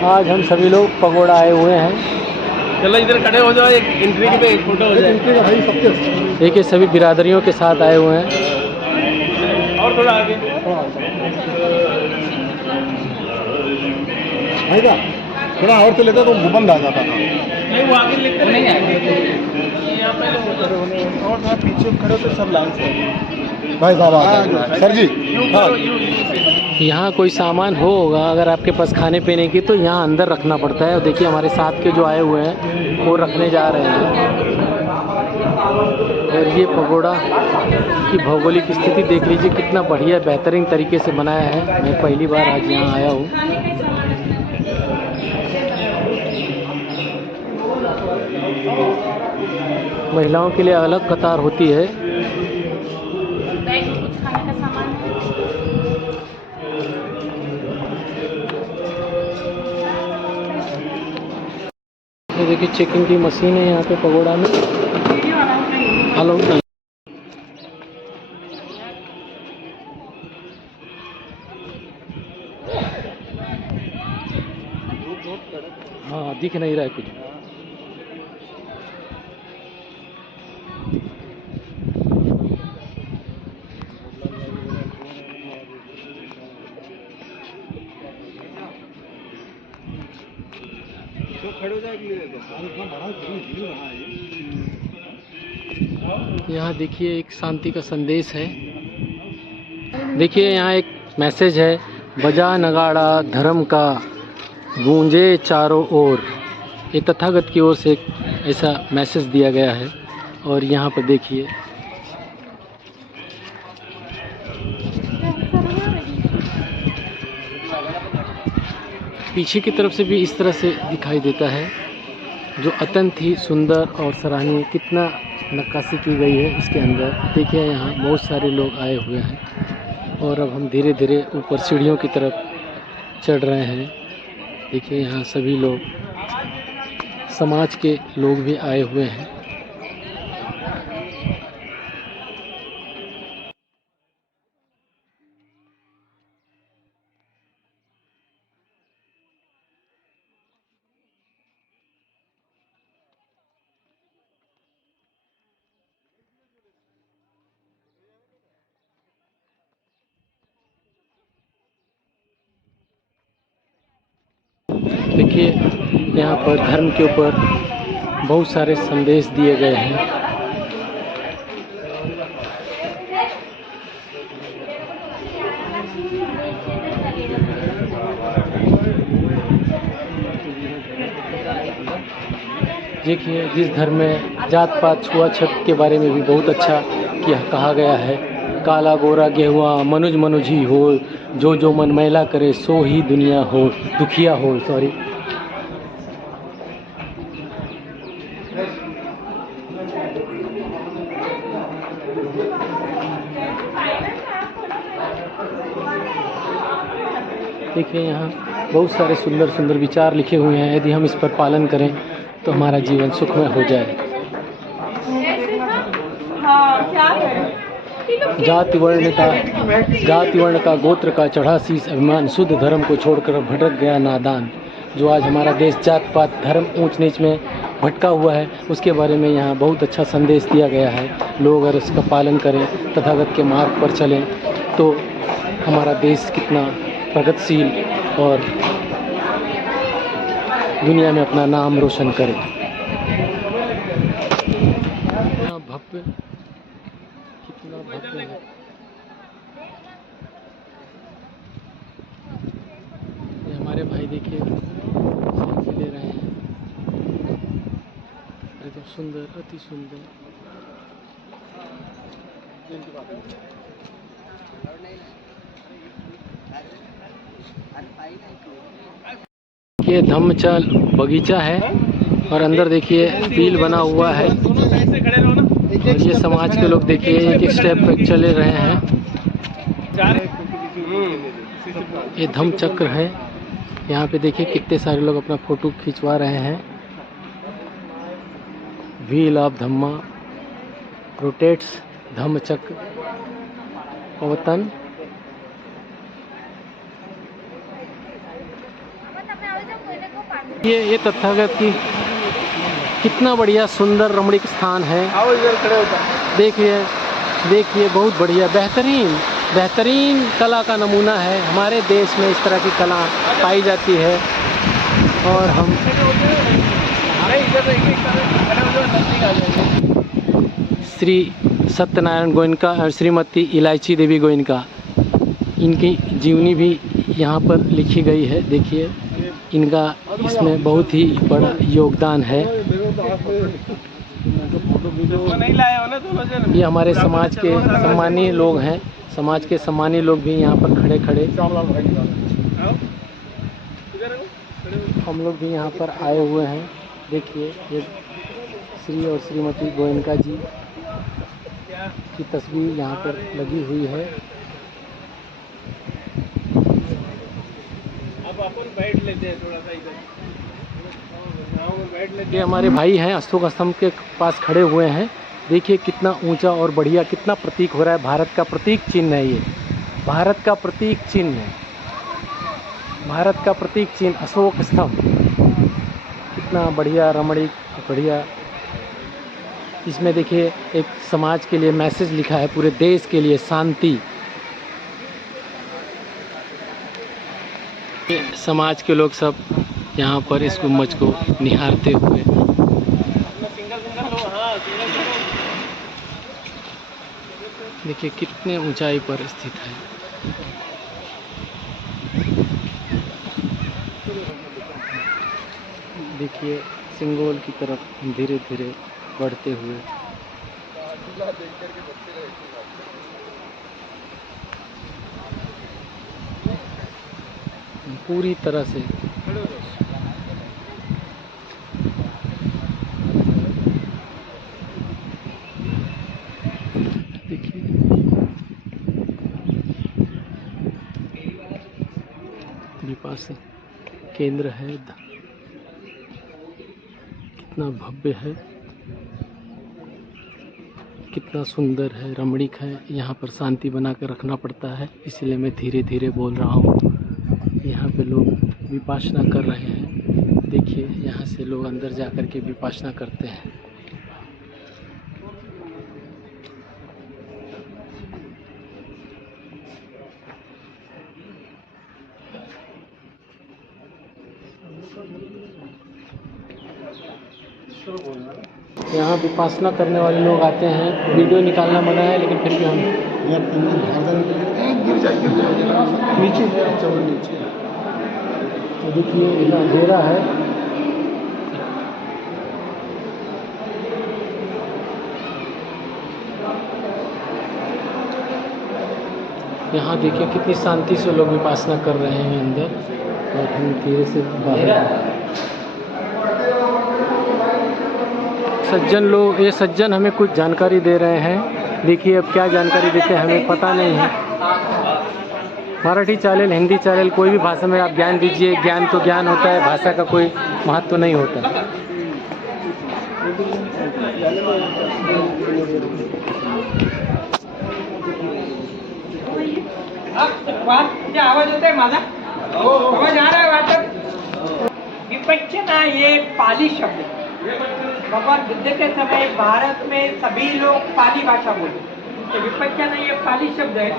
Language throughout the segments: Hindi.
आज हम सभी लोग पगोड़ा आए हुए हैं। चलो इधर खड़े हो जाओ, एक एंट्री पे एक फोटो हो जाए। एंट्री का भाई सबसे देखिए सभी बिरादरियों के साथ आए हुए हैं। और थोड़ा आगे। भाई का थोड़ा और तो लेता तो बंद आ जाता था। नहीं वो आगे लिखते नहीं है। यहाँ पहले और थोड़ा पीछे खड़े हो तो सब लाइन से। भाई साहब आ सर जी। हाँ यहाँ कोई सामान होगा अगर आपके पास खाने पीने की तो यहाँ अंदर रखना पड़ता है। और देखिए हमारे साथ के जो आए हुए हैं वो रखने जा रहे हैं। और ये पगोड़ा की भौगोलिक स्थिति देख लीजिए, कितना बढ़िया बेहतरीन तरीके से बनाया है। मैं पहली बार आज यहाँ आया हूँ। महिलाओं के लिए अलग कतार होती है। ये देखिए चेकिंग की मशीन है यहाँ पे पगोड़ा में। अलाउड नहीं। हाँ दिख नहीं रहा है कुछ। यहाँ देखिए एक शांति का संदेश है। देखिए यहाँ एक मैसेज है, बजा नगाड़ा धर्म का गूंजे चारों ओर। ये तथागत की ओर से एक ऐसा मैसेज दिया गया है। और यहाँ पर देखिए पीछे की तरफ से भी इस तरह से दिखाई देता है, जो अत्यंत ही सुंदर और सराहनीय। कितना नक्काशी की गई है इसके अंदर। देखिए यहाँ बहुत सारे लोग आए हुए हैं और अब हम धीरे धीरे ऊपर सीढ़ियों की तरफ चढ़ रहे हैं। देखिए यहाँ सभी लोग, समाज के लोग भी आए हुए हैं। देखिए यहाँ पर धर्म के ऊपर बहुत सारे संदेश दिए गए हैं। देखिए जिस धर्म में जात पात छुआछूत के बारे में भी बहुत अच्छा कहा गया है। काला गोरा गेहुआ मनुज मनुज ही हो, जो जो मन मैला करे सो ही दुनिया हो दुखिया हो। सॉरी। देखिए यहाँ बहुत सारे सुंदर सुंदर विचार लिखे हुए हैं। यदि हम इस पर पालन करें तो हमारा जीवन सुखमय हो जाए। जाति वर्ण का गोत्र का चढ़ा शीस अभिमान, शुद्ध धर्म को छोड़कर भटक गया नादान। जो आज हमारा देश जात पात धर्म ऊंच नीच में भटका हुआ है, उसके बारे में यहाँ बहुत अच्छा संदेश दिया गया है। लोग अगर इसका पालन करें, तथागत के मार्ग पर चलें, तो हमारा देश कितना प्रगतिशील और दुनिया में अपना नाम रोशन करे। भव्य, कितना भव्य है। ये हमारे भाई देखिए सेल्फी ले रहे हैं। एकदम सुंदर, अति सुंदर। ये धम्मचल बगीचा है और अंदर देखिए फील बना हुआ है। और ये समाज के लोग देखिए एक एक स्टेप पे चले रहे हैं। ये धम्म चक्र है। यहाँ पे देखिए कितने सारे लोग अपना फोटो खिंचवा रहे हैं। व्हील ऑफ धम्मा रोटेट्स, धम्म चक्र पवतन। ये तथागत की कितना बढ़िया सुंदर रमणीक स्थान है। आओ इधर खड़े होता। देखिए देखिए, बहुत बढ़िया बेहतरीन कला का नमूना है। हमारे देश में इस तरह की कला पाई जाती है और हम श्री सत्यनारायण गोयनका और श्रीमती इलायची देवी गोयनका, इनकी जीवनी भी यहाँ पर लिखी गई है। देखिए, इनका इसमें बहुत ही बड़ा योगदान है। ये हमारे समाज के सम्मानीय लोग हैं। समाज के सम्मानीय लोग भी यहाँ पर खड़े खड़े हम लोग भी यहाँ पर आए हुए हैं। देखिए, ये श्री और श्रीमती गोयनका जी की तस्वीर यहाँ पर लगी हुई है। अब अपन बैठ लेते हैं थोड़ा सा इधर। ये हमारे भाई हैं, अशोक स्तंभ के पास खड़े हुए हैं। देखिए कितना ऊंचा और बढ़िया, कितना प्रतीक हो रहा है। भारत का प्रतीक चिन्ह है ये, भारत का प्रतीक चिन्ह है, भारत का प्रतीक चिन्ह अशोक स्तंभ। कितना बढ़िया रमणीक, बढ़िया। इसमें देखिए एक समाज के लिए मैसेज लिखा है, पूरे देश के लिए शांति। समाज के लोग सब यहाँ पर इस गुम्बज को निहारते हुए। देखिए कितने ऊंचाई पर स्थित है। देखिए सिंगोल की तरफ धीरे धीरे बढ़ते हुए। पूरी तरह से देखिए विपासन केंद्र है। कितना भव्य है, कितना सुंदर है, रमणीक है। यहाँ पर शांति बना कर रखना पड़ता है, इसलिए मैं धीरे धीरे बोल रहा हूँ। यहाँ पे लोग विपासना कर रहे हैं। देखिए यहाँ से लोग अंदर जा कर के विपासना करते हैं। यहाँ विपासना करने वाले लोग आते हैं। वीडियो निकालना मना है, लेकिन फिर भी हम नीचे तो देखिए इतना अंधेरा है। यहाँ देखिए कितनी शांति से लोग विपासना कर रहे हैं अंदर, और हम धीरे से बाहर। सज्जन लोग, ये सज्जन हमें कुछ जानकारी दे रहे हैं। देखिए अब क्या जानकारी देते हैं हमें पता नहीं है। मराठी चालेल, हिंदी चालेल, कोई भी भाषा में आप ज्ञान दीजिए। ज्ञान तो ज्ञान होता है, भाषा का कोई महत्व नहीं होता। आवाज होता है माझा? आवाज आ रहा है वाटत? विपश्यना ये पाली शब्द है। भगवान बुद्ध के समय भारत में सभी लोग पाली भाषा बोलते, तो विपश्यना ये पाली शब्द है।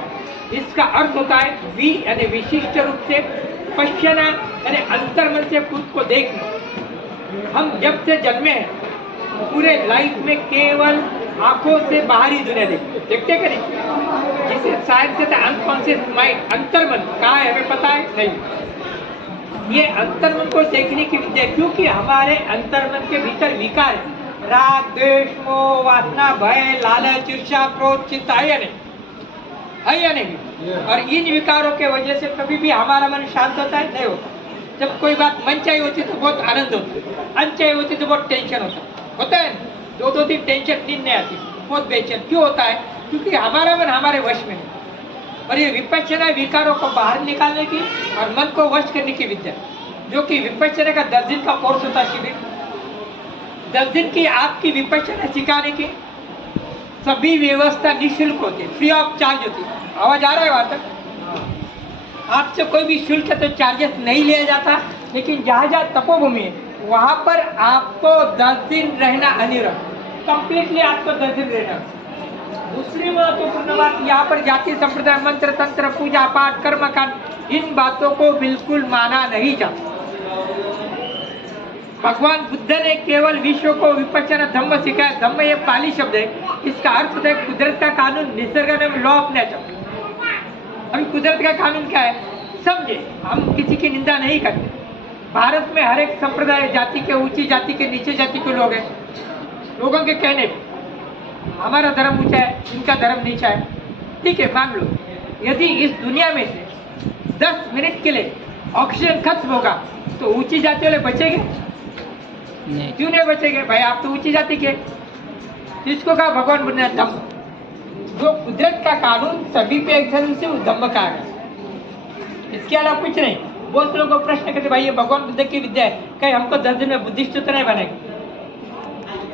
इसका अर्थ होता है वी यानी विशिष्ट रूप से, पश्यना यानी अंतर्मन से खुद को देखना। हम जब से जन्मे हैं पूरे लाइफ में केवल आंखों से बाहरी दुनिया देखते कि नहीं, जिसे साइंस कहते हैं अनकॉन्शियस माइंड। अंतर्मन कहाँ है हमें पता है नहीं। ये अंतर्मन को देखने की विद्या, क्योंकि हमारे अंतर्मन के भीतर विकार है, राग, द्वेष, मोह, वासना, भय, लालच, ईर्ष्या, क्रोध, चिंता है या नहीं। और इन विकारों के वजह से कभी भी हमारा मन शांत होता है? नहीं होता। जब कोई बात मन चाहिए होती तो बहुत आनंद होता है, अनचाही होती तो बहुत टेंशन होता है। दो दिन टेंशन, नींद नहीं आती, बहुत बेचैन। क्यों होता है? क्योंकि हमारा मन हमारे वश में है। और ये विपश्यना विकारों को बाहर निकालने की और मन को वश करने की विद्या, जो कि विपश्यना का 10 दिन का कोर्स होता है। शिविर 10 दिन की आपकी विपश्यना सिखाने की सभी व्यवस्था निःशुल्क होती है, फ्री ऑफ चार्ज होती है। आवाज आ रहा है वहाँ तक? आपसे कोई भी शुल्क तो चार्जेस नहीं लिया जाता। लेकिन जहाँ जहाँ तपोभूमि है वहाँ पर आपको 10 दिन रहना अनिवार्य, कंप्लीटली आपको 10 दिन रहना। दूसरी महत्वपूर्ण बात, यहाँ पर जाति संप्रदाय, मंत्र तंत्र, पूजा पाठ, कर्मकांड, इन बातों को बिल्कुल माना नहीं जाता। भगवान बुद्ध ने केवल विश्व को विपश्यना धम्म सिखाया। धम्म ये पाली शब्द है, इसका अर्थ होता है कुदरत का कानून, निसर्ग ने लॉ ऑफ नेचर। अभी कुदरत का कानून क्या है समझे, हम किसी की निंदा नहीं करते। भारत में हर एक संप्रदाय जाति के, ऊंची जाति के, नीचे जाति के लोग हैं। लोगों के कहने पे हमारा धर्म ऊंचा है, इनका धर्म नीचा है, ठीक है मान लो। यदि इस दुनिया में से 10 मिनट के लिए ऑक्सीजन खत्म होगा तो ऊंची जाति वाले बचेंगे? क्यों नहीं बचेंगे भाई, आप तो ऊंची जाति के। इसको कहा भगवान बुद्ध ने धम्म, जो कुदरत का कानून सभी पे एक से उस धम्म का है, इसके अलावा कुछ नहीं। बहुत लोगों को प्रश्न करते भाई ये भगवान बुद्ध की विद्या है, कहीं हमको 10 दिन में बुद्धिस्ट तो नहीं बनेगा।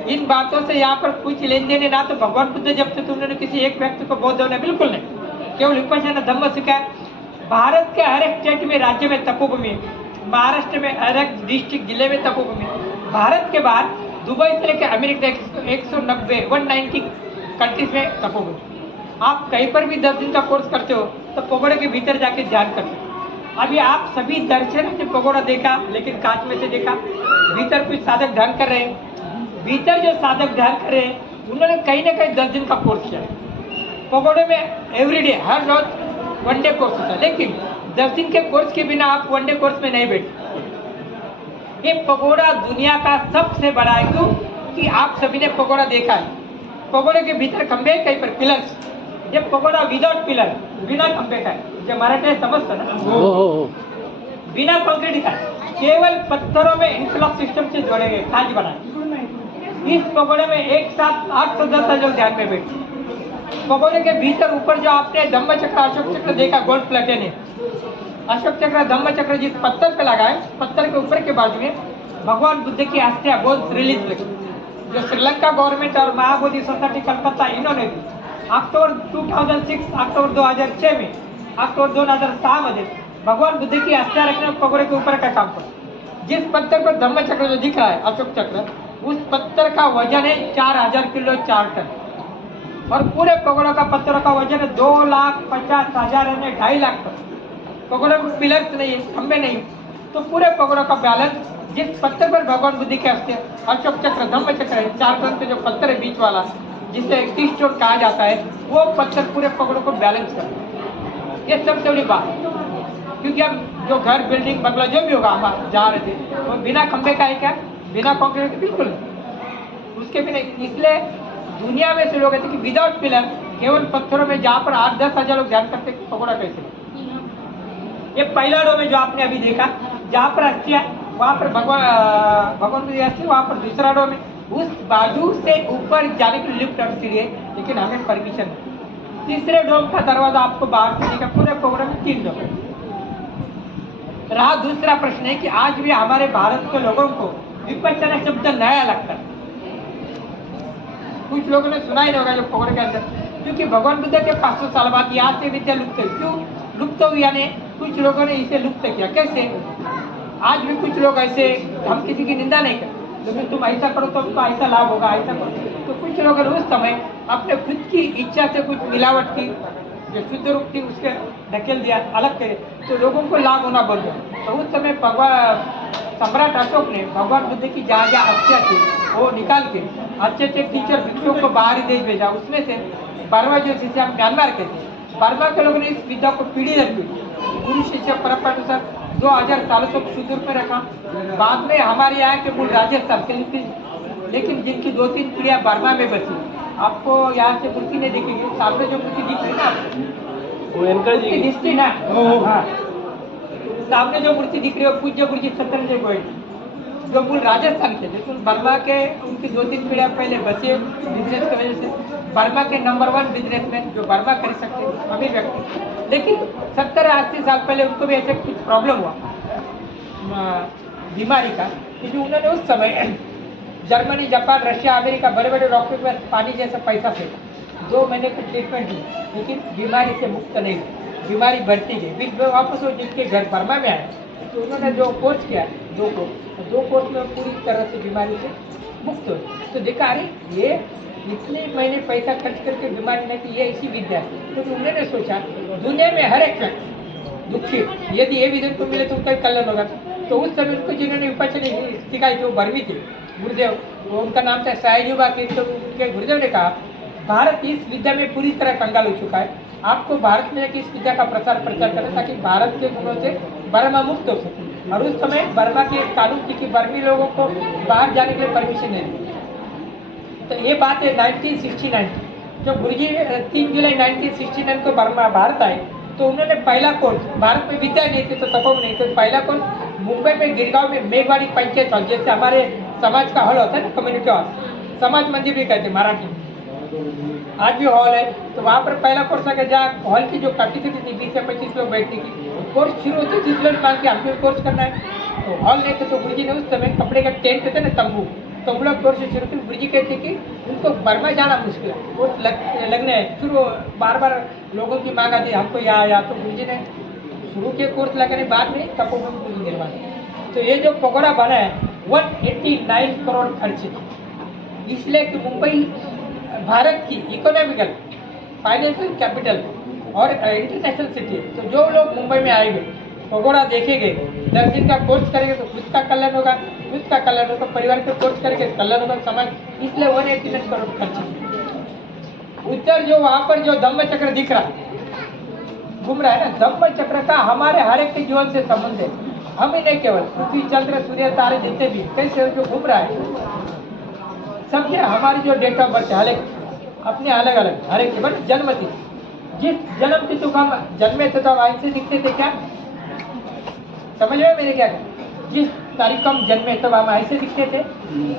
इन बातों से यहाँ पर कुछ लेन देन ना। तो भगवान बुद्ध जब से तुमने किसी एक व्यक्ति को बौद्ध होना, बिल्कुल नहीं, केवल विपश्यना धम्म सिखाया। भारत के हर एक स्टेट में, राज्य में तपोभूमि है। महाराष्ट्र में हर एक डिस्ट्रिक्ट, जिले में तपोभूमि है। भारत के बाद दुबई से लेकर अमेरिका 190 कंट्रीज में तपोभूमि। आप कहीं पर भी 10 दिन का कोर्स करते हो तो पगोड़े के भीतर जाके ध्यान करते हो। अभी आप सभी दर्शन से पगोड़ा देखा, लेकिन कांच में से देखा, भीतर कुछ साधक ध्यान कर रहे हैं। भीतर जो साधक ध्यान कर रहे हैं उन्होंने कहीं ना कहीं 10 दिन का कोर्स किया। पगोड़े में एवरीडे, हर रोज 1 डे कोर्स होता है, लेकिन 10 दिन के कोर्स के बिना आप 1 डे कोर्स में नहीं बैठते। ये पगोड़ा दुनिया का सबसे बड़ा है, क्यों कि आप सभी ने पगोड़ा देखा है। पगोड़े के भीतर खंबे, कहीं पर पिलर्स। ये पगोड़ा विदाउट पिलर, बिना खंबे का है। जो मराठी समझता ना, बिना कंक्रीट का है, केवल पत्थरों में इंटरलॉक सिस्टम से जोड़े गए, खाज बनाए। इस पगोड़े में एक साथ 8 से 10 लोग ध्यान में बैठे। पगोड़े के भीतर ऊपर जो आपने धम्म चक्र, अशोक चक्र देखा, गोल्ड प्लेटेड है। अशोक चक्र, धम्म चक्र जिस पत्थर पे लगा है, पत्थर के ऊपर के बाजू में भगवान बुद्ध की अस्थियां बोन्स रिलीज लगी, जो श्रीलंका गवर्नमेंट और महाबोधि सोसाइटी कलकत्ता इन्होंने दी। अक्टूबर 2006, अक्टूबर 2006 में, अक्टूबर 2006 मध्ये भगवान बुद्ध की अस्थियां रखने पगोड़े के ऊपर का काम करा। जिस पत्थर पर धम्म चक्र जो दिख रहा है, अशोक चक्र, उस पत्थर का वजन है 4000 किलो 4 टन, और पूरे पगोड़ों का पत्थरों का वजन है 2,50,000 यानी 2.5 लाख टन। पगोड़ों में पिलर्स नहीं है, खंबे नहीं, तो पूरे पगोड़ों का बैलेंस जिस पत्थर पर भगवान बुद्ध के हस्ते अशोक चक्र, धम्म चक्र है, 4 टन के जो पत्थर है बीच वाला, जिसे टी स्टोन कहा जाता है, वो पत्थर पूरे पगोड़ों को बैलेंस करता है। ये सबसे बड़ी बात, क्योंकि हम जो घर, बिल्डिंग, बंगला जो भी होगा हम जा रहे थे, वो बिना खंबे का है क्या, बिना कंक्रीट के बिल्कुल उसके बिना। इसलिए दुनिया में से लोग कहते कि विदाउट पिलर, केवल पत्थरों में, जहाँ पर 8-10 हजार लोग ध्यान करते पगोड़ा कैसे। ये पहला रो में जो आपने अभी देखा, जहाँ पर अस्थियां, वहाँ पर भगवान की अस्थि, वहाँ पर दूसरा रो में उस बाजू से ऊपर जाने के लिए लिफ्ट और सीढ़ी है, लेकिन हमें परमिशन नहीं। तीसरे डोम का दरवाजा आपको बाहर से दिखा, पूरे प्रोग्राम में 3 डोम रहा। दूसरा प्रश्न है कि आज भी हमारे भारत के लोगों को विपश्यना शब्द नया लगता है। कुछ लोगों ने सुना ही नहीं होगा जो पगोड़े के अंदर, क्योंकि भगवान बुद्ध के 500 साल बाद यहाँ से विद्या लुप्त हुई। क्यों लुप्त हुई, यानी कुछ लोगों ने इसे लुप्त किया। कैसे? आज भी कुछ लोग ऐसे, हम किसी की निंदा नहीं करते, लेकिन तुम ऐसा करो तो तुमको ऐसा लाभ होगा, ऐसा करो। तो कुछ लोगों ने उस समय अपने खुद की इच्छा से कुछ मिलावट की, जो शुद्ध रूप थी उसके ढकेल दिया, अलग करे, तो लोगों को लाभ होना बंद हुआ। तो उस समय सम्राट अशोक ने भगवान बुद्ध की जहाँ जहाँ अस्थियां थी वो निकाल के अच्छे अच्छे टीचर भिक्षुओं को बाहरी देश भेजा। उसमें से बर्मा जो जिसे हम म्यांमार के थे, बर्मा के लोगों ने इस विद्या को पीढ़ी दर पीढ़ी गुरु शिष्य परंपरा अनुसार 2000 सालों तक शुद्ध रूप में रखा। बाद में हमारे यहाँ के मूल राजस्थान के थी, लेकिन जिनकी 2-3 पीढ़ियाँ बर्मा में बची। आपको यहाँ से मूर्ति नहीं दिखेगी, सामने जो मूर्ति दिख रही है ना, वो इनका जी दिखती ना, हाँ, सामने जो मूर्ति दिख रही है पूज्य गुरु जी सत्येंद्र गोयल, जो मूल राजस्थान के, लेकिन बर्मा के उनकी 2-3 पीढ़ियाँ पहले बचे बिजनेस की वजह से। बर्मा के नंबर 1 बिजनेसमैन जो बर्मा कर सकते अभी व्यक्ति, लेकिन 70-80 साल पहले उनको भी ऐसे कुछ प्रॉब्लम हुआ बीमारी का, क्योंकि उन्होंने उस समय जर्मनी, जापान, रशिया, अमेरिका बड़े बड़े डॉक्टर के पास पानी जैसा पैसा फेंका, 2 महीने की ट्रीटमेंट दी, लेकिन बीमारी से मुक्त नहीं हुई, बीमारी बढ़ती गई। फिर वापस वो जिनके घर बर्मा में आए तो उन्होंने जो कोर्स किया है 2 कोर्स में पूरी तरह से बीमारी से मुक्त हो। तो देखा अरे ये इतने महीने पैसा खर्च करके बीमारी नहीं थी, ये इसी विद्या है। तो उन्होंने सोचा दुनिया में हर एक व्यक्ति दुखी, यदि ये विधि को मिले तो उनका कल्याण होगा। तो उस समय उनको जिन्होंने विपचन सिखाई जो बर्मी थे गुरुदेव, वो उनका नाम था सायजुबा के। तो उनके गुरुदेव ने कहा भारत इस विद्या में पूरी तरह कंगाल हो चुका है, आपको भारत में जाकर इस विद्या का प्रचार करें ताकि भारत के गुणों से बर्मा मुक्त हो सके। और उस समय बर्मा की एक कानून थी कि बर्मी लोगों को बाहर जाने के लिए परमिशन नहीं दी। तो ये बात है 1969 जब गुरुजी 3 जुलाई 1969 को बर्मा भारत आए तो उन्होंने पहला कोर्स, भारत में विद्या नहीं थी तो तपोवन नहीं, तो पहला कोर्स मुंबई में गिरगांव में मेघवाड़ी पंचायत हॉल, जैसे हमारे समाज का हॉल होता है ना, कम्युनिटी हॉल, समाज मंदिर भी कहते हैं मराठी में, आज भी हॉल है। तो वहाँ पर पहला कोर्स लगा जहाँ हॉल की जो कैपेसिटी थी 20 से 25 लोग बैठने की, कोर्स शुरू होते 30 लोग मांग के हमको कोर्स करना है। तो हॉल नहीं थे तो गुरुजी ने उस समय कपड़े का टेंट कहते ना तंबू, तो हम लोग कोर्स शुरू थे। गुरुजी कहते कि उनको बर्मा जाना मुश्किल है, वो लगने शुरू बार बार लोगों की मांग आती हमको यहाँ तो गुरुजी ने शुरू के कोर्स लगाने बाद में तपोवन पूरी निर्माण। तो ये जो पगोड़ा बना है 189 करोड़ खर्च, इसलिए कि मुंबई भारत की इकोनॉमिकल फाइनेंशियल कैपिटल और इंटरनेशनल सिटी है। तो जो लोग मुंबई में आएंगे पगोड़ा देखेंगे, 10 दिन का कोर्स करेंगे तो खुद का कल्याण होगा, खुद का कल्याण होगा, परिवार का कोर्स करेंगे कल्याण होगा, समाज, इसलिए 189 करोड़ खर्च। उत्तर जो वहाँ पर जो धम्म चक्र दिख रहा घूम रहा है ना, धम्म चक्र का हमारे हर एक के जीवन से संबंध है। हम ही नहीं, केवल पृथ्वी चंद्र सूर्य तारे जितने भी कैसे जो घूम रहा है समझे, हमारी जो डेट ऑफ बर्थ है हर एक अपने अलग अलग हर एक बट जन्म थी, जिस जन्म तिथि को हम जन्मे थे तो हम ऐसे दिखते थे क्या, समझ में मेरे क्या, जिस तारीख को हम जन्मे तो हम ऐसे दिखते थे,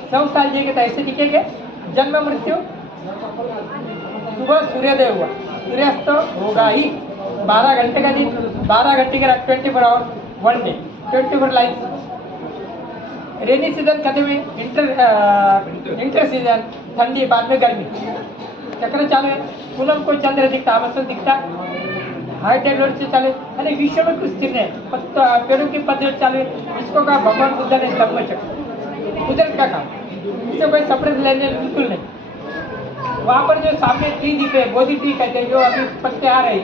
100 साल जिएंगे तो ऐसे दिखेंगे। जन्म मृत्यु, सुबह सूर्योदय हुआ, सूर्यास्त होगा ही, 12 घंटे का दिन, 12 घंटे का 24 hour 1 day, 24 life. Rainy season खत्म में इंटर सीजन, ठंडी बाद में गर्मी, चक्र चालू है। पूनम को चंद्र दिखता, अवसर दिखता, हाई टाइड से चालू, अरे विश्व में कुछ स्थिर है, पेड़ों की पद्धति चालू है। इसको कहा भगवान बुद्ध ने धम्म चक्र, कुदरत का काम, इससे कोई सेपरेट लेने बिल्कुल नहीं। वहाँ पर जो सामने ट्री दिख रहे बोधि ट्री कहते हैं, जो अभी पत्ते आ रहे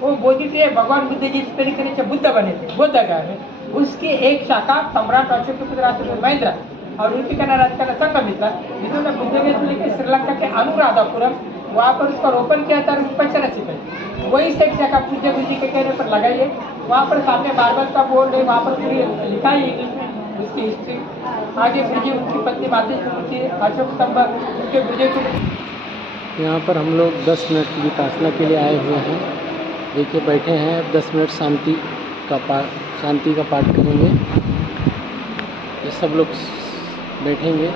वो बोधि ट्री है। भगवान बुद्ध जिस तरीके से बुद्ध बने थे बुद्ध का में, उसकी एक शाखा सम्राट अशोक के पुत्र राष्ट्र महेंद्र और उनकी कन्या राजकन्या संघमित्रा, जिन्होंने बुद्ध के लेकर श्रीलंका के अनुराधापुरम वहाँ पर उसका रोपण किया था, विपचन सिखाई। वही से एक शाखा पूज्य गुरुजी के कहने पर लगाई है। वहाँ पर सामने बारबर का बोर्ड है, वहाँ पर पूरी लिखा है इंग्लिश में उसकी हिस्ट्री। आगे गुरुजी उनकी पत्नी माता की मूर्ति है, अशोक स्तंभ उनके गुरुजी की। यहाँ पर हम लोग 10 मिनट की विपासना के लिए आए हुए हैं। देखिए बैठे हैं, 10 मिनट शांति का पाठ करेंगे। ये सब लोग बैठेंगे।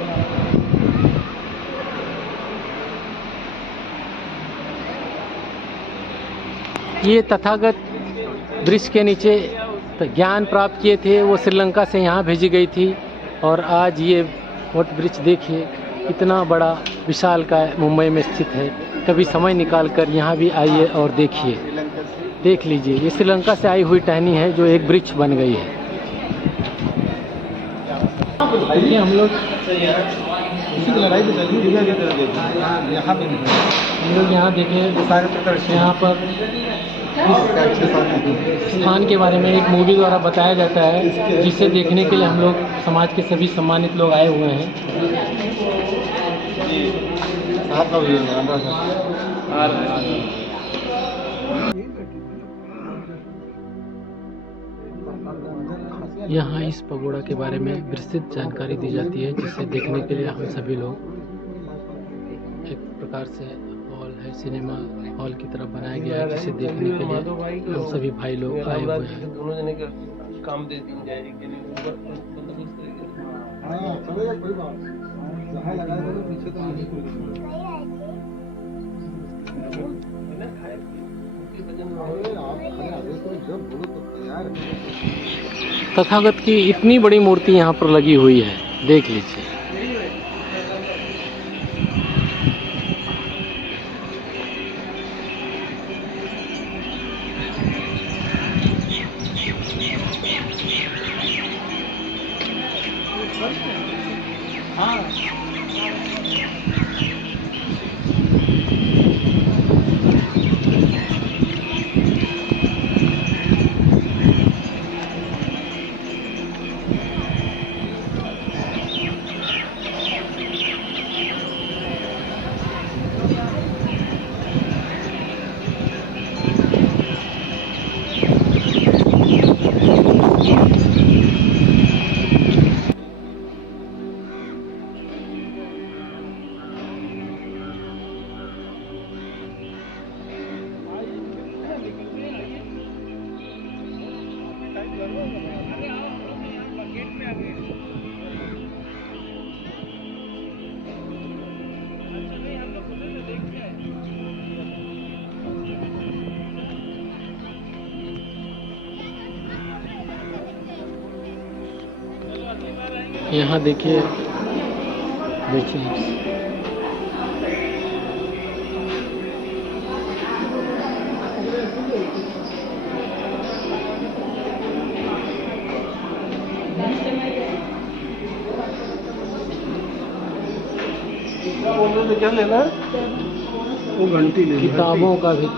ये तथागत वृक्ष के नीचे ज्ञान प्राप्त किए थे, वो श्रीलंका से यहाँ भेजी गई थी। और आज ये वट वृक्ष देखिए इतना बड़ा विशाल का मुंबई में स्थित है। कभी समय निकाल कर यहाँ भी आइए और देखिए, देख लीजिए। ये श्रीलंका से आई हुई टहनी है जो एक वृक्ष बन गई है। देखिए हम लोग लड़ाई तो चली यहाँ पे हम लोग यहाँ देखें, यहाँ पर इस स्थान के बारे में एक मूवी द्वारा बताया जाता है, जिसे देखने के लिए हम लोग समाज के सभी सम्मानित लोग आए हुए हैं। यहाँ इस पगोड़ा के बारे में विस्तृत जानकारी दी जाती है, जिसे देखने के लिए हम सभी लोग, एक प्रकार से हॉल है, सिनेमा हॉल की तरह बनाया गया है, जिसे देखने के लिए हम सभी भाई लोग आए हुए हैं। दोनों जने का काम दे दी जाए के लिए कोई बात जहाँ लगा दो पीछे तो नहीं जब बोलो तो तैयार। तथागत की इतनी बड़ी मूर्ति यहाँ पर लगी हुई है, देख लीजिए। हाँ यहाँ देखिए, देखिए क्या लेना है? वो घंटी ले ली, किताबों का भी।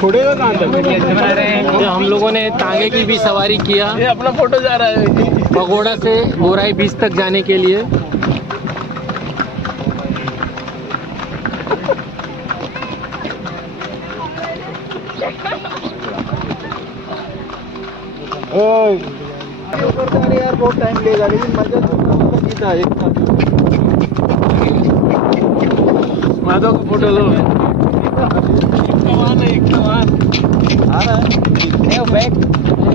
छोड़ेगा कहाँ तक? हम लोगों ने तांगे की भी सवारी किया, ये अपना फोटो जा रहा है पगोड़ा से गोराई बीच तक जाने के लिए। यार बहुत टाइम लेगा, लेकिन मजा तो जीता है। माधव का फोटो लो, एक समान आ रहा है।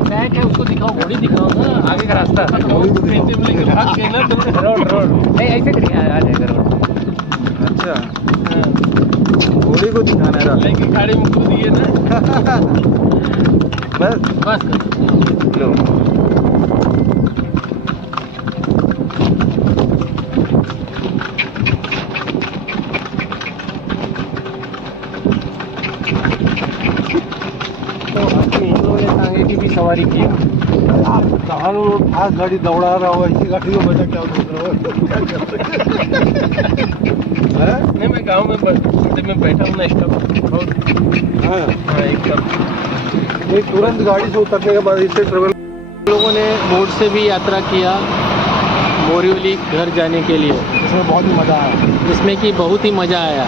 बैग है, उसको दिखाओ, घोड़ी दिखाओ ना, आगे का रास्ता। नहीं, ऐसे करिए, आ जाएगा रोड। अच्छा, घोड़ी को दिखाना है, गाड़ी में कूद दिए ना। बस बस लो। तांगे की भी सवारी की। कहाँ लोग खास गाड़ी दौड़ा रहा हो, ऐसी गाड़ी को बचा क्या सोच रहा हो? नहीं, मैं गांव में मैं बैठा हूँ ना स्टॉप। हाँ एकदम। ये तुरंत गाड़ी से उतरने के बाद इससे ट्रेवल। लोगों ने बोट से भी यात्रा किया बोरीवली घर जाने के लिए, इसमें बहुत ही मजा आया। जिसमें कि बहुत ही मज़ा आया।